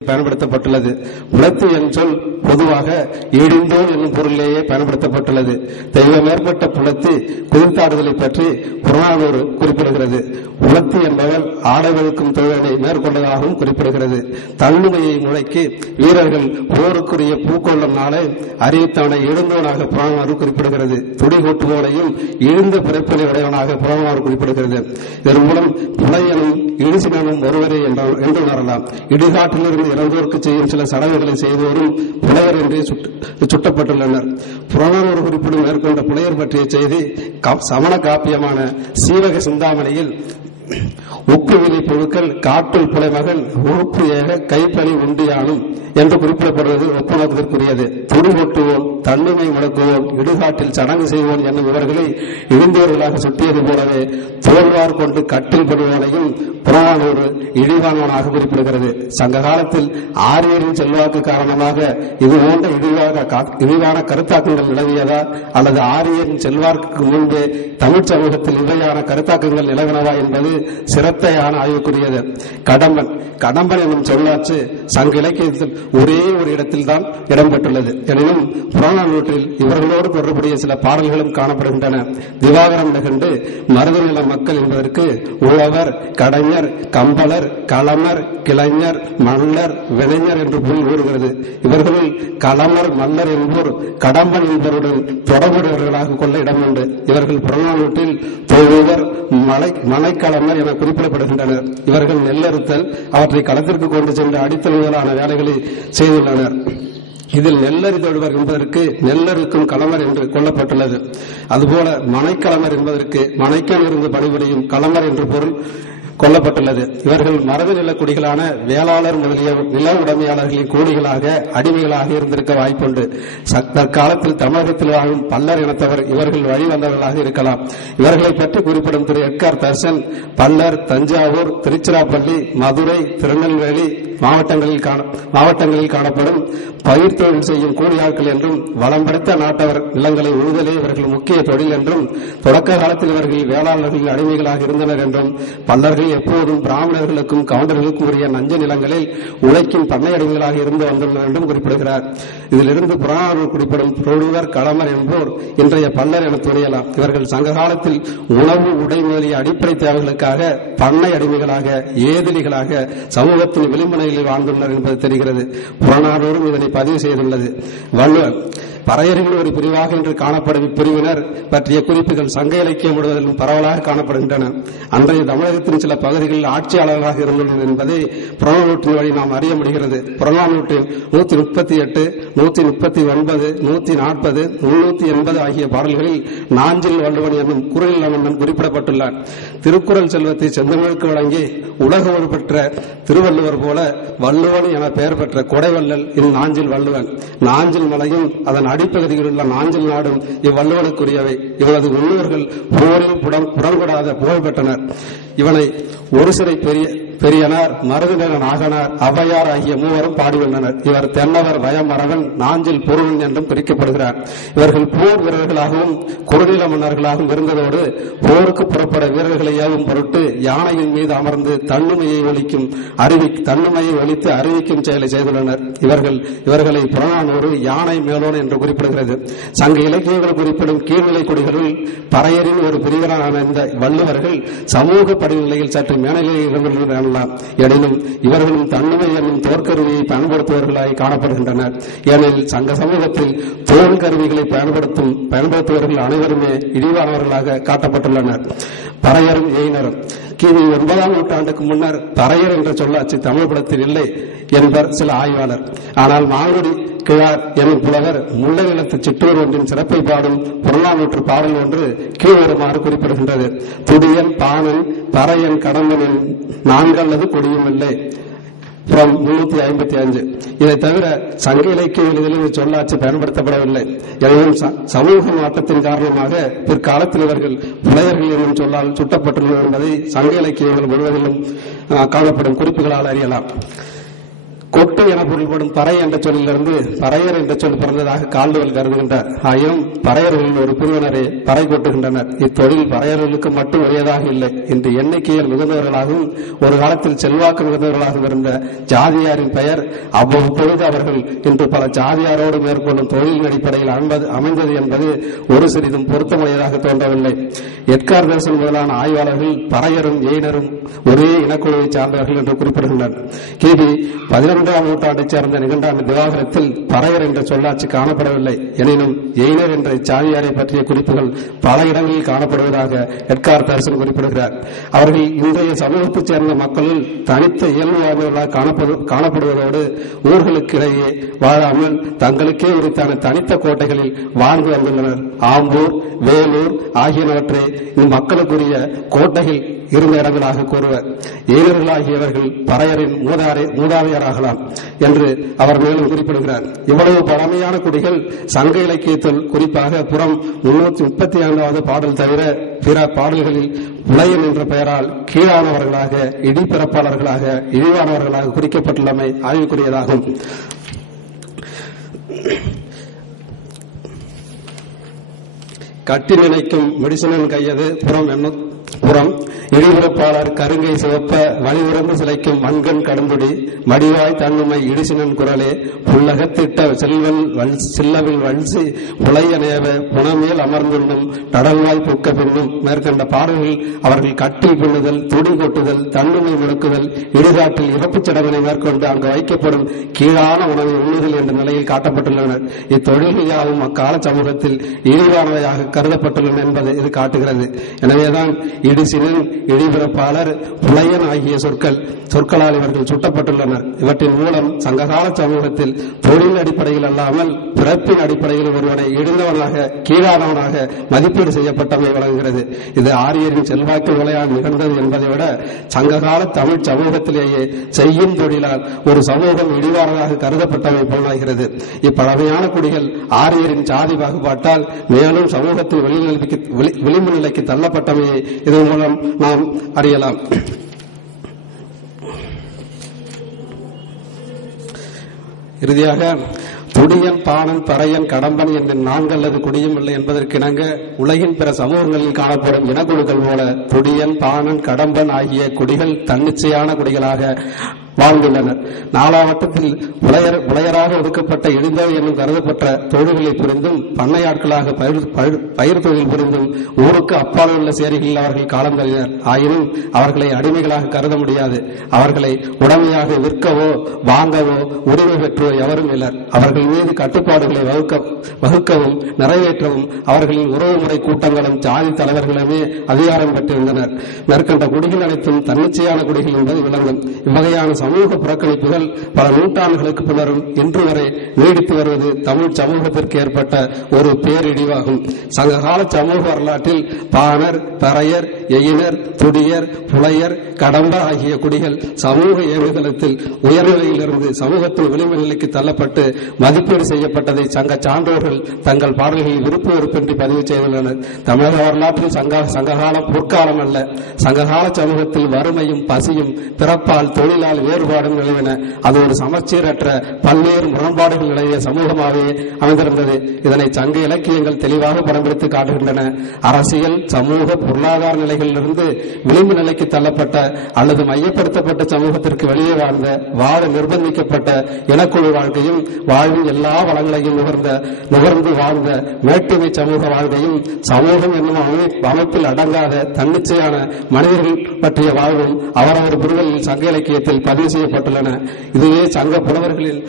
பயன்படுத்தப்பட்டுள்ளது. உலத்து என் சொல் பொதுவாக இடிந்தோன் என்னும் பொருளிலேயே பயன்படுத்தப்பட்டுள்ளது. தெய்வமேற்பட்ட புலத்து குதிர்த்தாடுதலை பற்றி புறநானூறு குறிப்பிடுகிறது. உலத்து என்பவர் ஆடைவழுக்கும் தொழிலை மேற்கொண்டதாகவும் குறிப்பிடுகிறது. தன்னுமையை முளைக்கு வீரர்கள் போருக்குரிய பூக்கொள்ளும் நாளை அறிவித்தவனை எழுந்தவனாக புறநானூறு குறிப்பிடுகிறது. துடிகொட்டுவோனையும் இழுந்த பிறப்பினை உடையவனாக புறநானூறு குறிப்பிடுகிறது. இதன் மூலம் புலையனும் இழிசினனும் ஒருவரே என்று உணரலாம். இடுகாட்டிலிருந்து இறந்தோருக்கு செய்யும் சில சடங்குகளை செய்தோரும் புலையர் என்றே சுட்டப்பட்டுள்ளனர். புறநானூறு குறிப்பிடும் மேற்கொண்ட புலையர் பற்றிய செய்தி சமண காப்பியமான சீவக சிந்தாமணியில் உப்பு விலை புழுக்கள் காட்டுள் புலைமகள் உறுப்பு ஏக கைப்பணி உண்டியானும் என்று குறிப்பிடப்படுவது ஒப்புநோக்கத்திற்குரியது. துடி ஒட்டுவோம், தன்னுமை முடக்குவோம், இடுகாட்டில் சடங்கு செய்வோம் என்னும் இவர்களை இழிந்தவர்களாக சுட்டியது போலவே தோல்வார் கொண்டு கட்டில் படுவோனையும் புறநானூறு இழிவானவனாக குறிப்பிடுகிறது. சங்க காலத்தில் ஆரியரின் செல்வாக்கு காரணமாக இதுபோன்ற இழிவான கருத்தாக்கங்கள் நிலவியதா அல்லது ஆரியரின் செல்வாக்கு முன்பே தமிழ் சமூகத்தில் இவையான கருத்தாக்கங்கள் நிலவினவா என்பது சிரத்தையான ஆய்வுக்குரியது. கடம்பன் என்னும் சொல்லாட்சி சங்க இலக்கியத்தில் ஒரே ஒரு இடத்தில் தான் இடம்பெற்றுள்ளது. எனினும் புறநானூற்றில் இவர்களோடு தொடர்புடைய சில பாடல்களும் காணப்படுகின்றன. திவாகரம் நிகண்டு மருதநில மக்கள் என்பதற்கு உழவர், கடைஞர், கம்பளர், களமர், கிளைஞர், மல்லர், விளைஞர் என்று பொருள் கூறுகிறது. இவர்களுள் களமர், மல்லர் என்போர் கடம்பன் என்பவருடன் தொடர்புடையவர்களாக கொள்ள இடம் உண்டு. இவர்கள் புறநானூற்றில் தொழுவர், மலைக்களமர் என குறிப்பிடப்படுகின்றனர். இவர்கள் நெல்லறுத்தல், அவற்றை களத்திற்கு கொண்டு சென்று அடித்தல் முதலான வேலைகளை செய்துள்ளனர். இதில் நெல்லறி தொழுவர் என்பதற்கு நெல்லறுக்கும் களமர் என்று கொள்ளப்பட்டுள்ளது. அதுபோல மனைக்களமர் என்பதற்கு மனைக்கன் இருந்து பணிபுரியும் களமர் என்று பொருள் கொல்லப்பட்டுள்ளது. இவர்கள் மரபு நிலக்குடிகளான வேளாளர் முதலிய நில உடைமையாளர்களின் கூடிகளாக அடிமைகளாக இருந்திருக்க வாய்ப்புண்டு. தற்காலத்தில் தமிழகத்தில் வாழும் பல்லர் இனத்தவர் இவர்கள் வழிவந்தவர்களாக இருக்கலாம். இவர்களை பற்றி குறிப்பிடும் திரு எட்கார் தர்சன் பல்லர் தஞ்சாவூர், திருச்சிராப்பள்ளி, மதுரை, திருநெல்வேலி மாவட்டங்களில் காணப்படும் பயிர் தொழில் செய்யும் கூலியாட்கள் என்றும் வளம்படுத்த நாட்டவர் நிலங்களை உழுதலே இவர்கள் முக்கிய தொழில் என்றும் தொடக்க காலத்தில் இவர்கள் வேளாளர்களின் அடிமைகளாக இருந்தனர் என்றும் பல்லர்கள் எப்போதும் பிராமணர்களுக்கும் கவுண்டர்களுக்கும் உரிய நஞ்ச நிலங்களில் உழைக்கும் பண்ணை அடிமைகளாக இருந்து வந்துள்ளனர் என்றும் குறிப்பிடுகிறார். இதிலிருந்து புறநானூறு குறிப்பிடும் தொழுவர், களமர் என்போர் இன்றைய பல்லர் என துணியலாம். இவர்கள் சங்க காலத்தில் உணவு, உடை முதலிய அடிப்படை தேவைகளுக்காக பண்ணை அடிமைகளாக, ஏதிலிகளாக சமூகத்தின் விளிம்புநிலையில் வாழ்ந்துள்ளனர் என்பது தெரிகிறது. புறநானூறும் இதனை பதிவு செய்துள்ளது. வள்ளுவர் பறையர்கள் ஒரு பிரிவாக இன்று காணப்படும் பிரிவினர் பற்றிய குறிப்புகள் சங்க இலக்கியம் முழுவதிலும் பரவலாக காணப்படுகின்றன. அன்றைய தமிழகத்தின் சில பகுதிகளில் ஆட்சியாளர்களாக இருந்துள்ளனர் என்பதை புறநானூற்றின் வழி நாம் அறிய முடிகிறது. புறநானூற்றின் 138, 139, 140, 380 ஆகிய பாடல்களில் நாஞ்சில் வள்ளுவன் என்னும் குறளில் மன்னன் குறிப்பிடப்பட்டுள்ளார். திருக்குறள் செல்வத்தை செந்தமிழுக்கு வழங்கி உலக புகழ் பெற்ற திருவள்ளுவர் போல வள்ளுவன் என பெயர் பெற்ற கொடைவள்ளல் இந்நாஞ்சில் வள்ளுவன். நாஞ்சில் மலையும் அதன் அடிப்பகுதியில் உள்ள நாஞ்சில் நாடும் இவ்வள்ளுவனுக்குரியவை. இவனது முன்னோர்கள் போரில் புறங்கொடாத புகழ் பெற்றனர். இவனை ஒரு சிறை பெரியனார், மருதுநகன் ஆகனார், அவையார் ஆகிய மூவரும் பாடியுள்ளனர். இவர் தென்னவர், வயமரவன், நாஞ்சில் பொருள் என்றும் பிரிக்கப்படுகிறார். இவர்கள் போர் வீரர்களாகவும் குறுநில மன்னர்களாகவும் இருந்ததோடு போருக்கு புறப்பட வீரர்களை ஏவும் பொருட்டு யானையின் மீது அமர்ந்து தன்னுமையை ஒழித்து அறிவிக்கும் செயலை செய்துள்ளனர். இவர்களை புறநானூறு யானை மேலோன் என்று குறிப்பிடுகிறது. சங்க இலக்கியங்கள் குறிப்பிடும் கீழ்நிலை குடிகளில் பறையரின் ஒரு பிரிவரான இந்த வள்ளுவர்கள் சமூக படிநிலையில் சற்று மேல்நிலையில் இருந்துள்ளனர் எனலாம். எனினும் இவர்களும் தன்னுமை என்னும் தோற்கருவியை பயன்படுத்துபவர்களாய் காணப்படுகின்றனர். ஏனெனில் சங்க சமூகத்தில் தோல் கருவிகளை பயன்படுத்துபவர்கள் அனைவருமே இழிவானவர்களாக காட்டப்பட்டுள்ளனர். பறையரும் எயினரும் கிமு 9ஆம் நூற்றாண்டுக்கு முன்னர் பறையர் என்ற சொல்லாட்சி தமிழ் படத்தில் இல்லை என்பர் சில ஆய்வாளர். ஆனால் மாங்குடி கிழார் எனும் புலவர் முல்லை நிலத்து சிற்றூர் ஒன்றின் சிறப்பை பாடும் புறநானூற்று பாடல் ஒன்று கீழ்வருமாறு குறிப்பிடுகின்றது. துடியன், பாணன், பறையன், கடம்பனின் 4 அல்லது கொடியும் இல்லை. 355. இதை தவிர சங்க இலக்கியங்களில் சொல்லாட்சி பயன்படுத்தப்படவில்லை. எனவே சமூக மாற்றத்தின் காரணமாக பிற்காலத்தில் இவர்கள் புலையர்கள் என்னும் சொல்லால் சுட்டப்பட்டுள்ளனர் என்பதை சங்க இலக்கியங்கள் முழுவதிலும் காணப்படும் குறிப்புகளால் அறியலாம். கொட்டு என பொருள்படும் பறை என்ற சொல்லிலிருந்து பறையர் என்ற சொல் பிறந்ததாக கால்டுவெல் கருதுகின்றார். ஆயினும் பறையர்களின் ஒரு பிரிவினரே பறை கொட்டுகின்றனர். இத்தொழில் பறையர்களுக்கு மட்டும் உரியதாக இல்லை. இன்று எண்ணிக்கையில் மிகுந்தவர்களாகவும் ஒரு காலத்தில் செல்வாக்கு மிகுந்தவர்களாகவும் இருந்த ஜாதியாரின் பெயர் அவ்வப்பொழுது அவர்கள் இன்று பல ஜாதியாரோடு மேற்கொள்ளும் தொழிலின் அடிப்படையில் அமைந்தது என்பது ஒரு சிறிதும் பொருத்தமுடையதாக தோன்றவில்லை. எட்கார் தர்சன் முதலான ஆய்வாளர்கள் பறையரும் எயினரும் ஒரே இனக்குழுவை சார்ந்தவர்கள் என்று குறிப்பிடுகின்றனர். கிபி 11ஆம் நூற்றாண்டைச் சேர்ந்த நிகண்டாண்டு திவாகரத்தில் பறையர் என்ற சொல்லாட்சி காணப்படவில்லை. எனினும் எயினர் என்ற சாதியாரை பற்றிய குறிப்புகள் பல இடங்களில் காணப்படுவதாக எட்கார் தர்சன் குறிப்பிடுகிறார். அவர்கள் இன்றைய சமூகத்தைச் சேர்ந்த மக்களில் தனித்த இயல்பு வாழ்ந்தவர்களாக காணப்படுவதோடு ஊர்களுக்கிடையே வாழாமல் தங்களுக்கே உரித்தான தனித்த கோட்டைகளில் வாழ்ந்து வந்துள்ளனர். ஆம்பூர், வேலூர் ஆகியனவற்றை இம்மக்களுக்குரிய கோட்டைகள் இருந்த இடங்களாக கூறுவர். எயினர்களாகியவர்கள் பறையரின் மூதாதையராகலாம் என்று அவர் மேலும் குறிப்பிடுகிறார். இவ்வளவு பழமையான குடிகள் சங்க இலக்கியத்தில் குறிப்பாக புறம் 335வது பாடல் தவிர பிற பாடல்களில் புலையன் என்ற பெயரால் கீழானவர்களாக, இடிப்பிறப்பாளர்களாக, இழிவானவர்களாக குறிக்கப்பட்டுள்ளமை ஆய்வுக்குரியதாகும். கட்டி நினைக்கும் மெடிசனின் கையது புறம் இடிபிறப்பாளர் கருங்கை சிவப்ப வழிவுறந்து சிலைக்கும் மண்கண் கடந்துடி மடிவாய் தன்னுமை இடிசினன் குரலே புல்லகத்திட்ட சில்லவில் வல்சி புலையனேவ புனமேல் அமர்ந்துள்ளும் நடல்வாய் புக்க பின்னும் மேற்கண்ட பாடல்கள் அவர்கள் கட்டி பின்னுதல், துடி கொட்டுதல், தன்னுமை முழுக்குதல், இடுகாட்டில் இறப்புச் சடங்கினை மேற்கொண்டு அங்கு வைக்கப்படும் கீழான உணவை உண்ணுதல் என்ற நிலையில் காட்டப்பட்டுள்ளனர். இத்தொழில்கள் யாவும் அக்கால சமூகத்தில் இழிவானவையாக கருதப்பட்டுள்ளன என்பதை இது காட்டுகிறது. எனவேதான் இடிசினன், இடிபிறப்பாளர், புலையன் ஆகிய சொற்களால் இவர்கள் சுட்டப்பட்டுள்ளனர். இவற்றின் மூலம் சங்ககால சமூகத்தில் தொழில் அடிப்படையில் அல்லாமல் பிறப்பின் அடிப்படையில் ஒருவனை இடிந்தவனாக, கீழானவனாக மதிப்பீடு செய்யப்பட்டமை விளங்குகிறது. இது ஆரியரின் செல்வாக்கு விளையால் நிகழ்ந்தது என்பதை விட சங்ககால தமிழ் சமூகத்திலேயே செய்யும் தொழிலால் ஒரு சமூகம் இடிவானதாக கருதப்பட்டமை போலாகிறது. இப்பழமையான குடிகள் ஆரியரின் சாதி பாகுபாட்டால் மேலும் சமூகத்தில் விளிம்பு நிலைக்கு தள்ளப்பட்டமையை இதன் மூலம் நாம் அறியலாம். இறுதியாக துடியன், பாணன், பறையன், கடம்பன் என்ற 4 அல்லது குடியும் இல்லை என்பதற்கிணங்க உலகின் பிற சமூகங்களில் காணப்படும் இனக்குழுக்கள் போல துடியன், பாணன், கடம்பன் ஆகிய குடிகள் தன்னிச்சையான குடிகளாக வாழ்ந்துள்ளனர். நாலாவட்டத்தில் உளையராக ஒதுக்கப்பட்ட இழிந்தவை என்னும் கருதப்பட்ட தொழில்களை புரிந்தும் பண்ணையாட்களாக பயிர் தொழில் புரிந்தும் ஊருக்கு அப்பால் உள்ள சேரிகளில் அவர்கள் காலம் தள்ளினர். ஆயினும் அவர்களை அடிமைகளாக கருத முடியாது. அவர்களை உடமையாக விற்கவோ வாங்கவோ உரிமை பெற்றோ எவரும் இல்லர். அவர்கள் மீது கட்டுப்பாடுகளை வகுக்கவும் நிறைவேற்றவும் அவர்களின் உறவுமுறை கூட்டங்களும் ஜாதி தலைவர்களுமே அதிகாரம் பெற்றிருந்தனர். மேற்கண்ட குடிகள் அனைத்தும் தன்னிச்சையான குடிகள் என்பது விளங்கும். இவ்வகையான சமூக புறக்கணிப்புகள் பல நூற்றாண்டுகளுக்கு பின்னரும் இன்று வரை நீடித்து வருவது தமிழ் சமூகத்திற்கு ஏற்பட்ட ஒரு பேரிடிவாகும். சங்ககால சமூக வரலாற்றில் பாணர், பறையர், எயினர், துடியர், புலையர், கடம்பர் ஆகிய குடிகள் சமூக இயங்குதளத்தில் உயர்நிலையிலிருந்து சமூகத்தின் விளிம்பு நிலைக்கு தள்ளப்பட்டு மதிப்பீடு செய்யப்பட்டதை சங்க சான்றோர்கள் தங்கள் பாடல்களில் விருப்பு வெறுப்பின்றி பதிவு செய்துள்ளனர். தமிழக வரலாற்றில் சங்ககாலம் பொற்காலம் அல்ல. சங்ககால சமூகத்தில் வறுமையும் பசியும் பிறப்பால் தொழிலால் வேறுபாடும் நிலவின. அது ஒரு சமச்சீரற்ற பல்வேறு முரண்பாடுகள் நிலவிய சமூகமாகவே அமைந்திருந்தது. இதனை சங்க இலக்கியங்கள் தெளிவாக படம்பிடித்து காட்டுகின்றன. அரசியல், சமூக, பொருளாதார நிலைகளிலிருந்து விளிம்பு நிலைக்கு தள்ளப்பட்ட அல்லது மையப்படுத்தப்பட்ட சமூகத்திற்கு வெளியே வாழ்ந்த, வாழ நிர்பந்திக்கப்பட்ட இனக்குழு வாழ்க்கையும் வாழ்வின் எல்லா வளங்களையும் நுகர்ந்து வாழ்ந்த மேட்டுமை சமூக வாழ்க்கையும் சமூகம் என்னும் அமைப்பில் அடங்காத தன்னிச்சையான மனிதர்கள் பற்றிய வாழ்வும் அவரவர் புரிதலில் சங்க இலக்கியத்தில் பதிவு செய்யப்பட்டுள்ளன. இதுவே சங்க புலவர்களில்